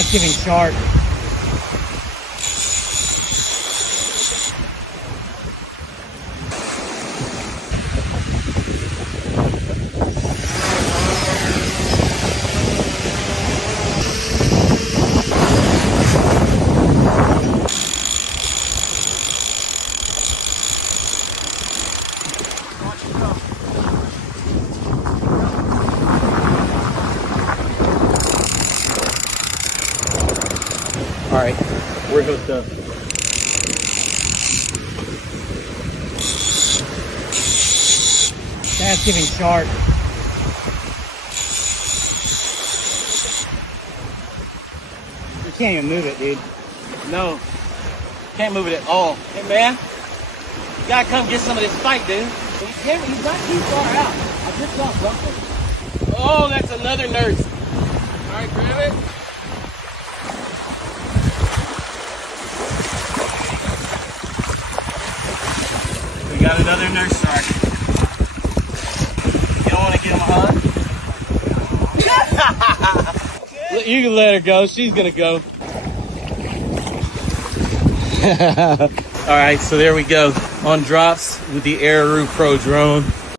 That's giving sharp. All right, we're hooked up. That's giving sharp. You can't even move it, dude. No, can't move it at all. Hey man, you gotta come get some of this fight, dude. He's not too far out. I just saw something. Oh, that's another nurse. All right, grab it. We got another nurse shark. You don't want to give him a hug? You can let her go. She's gonna go. All right, so there we go. On drops with the Aeroo Pro drone.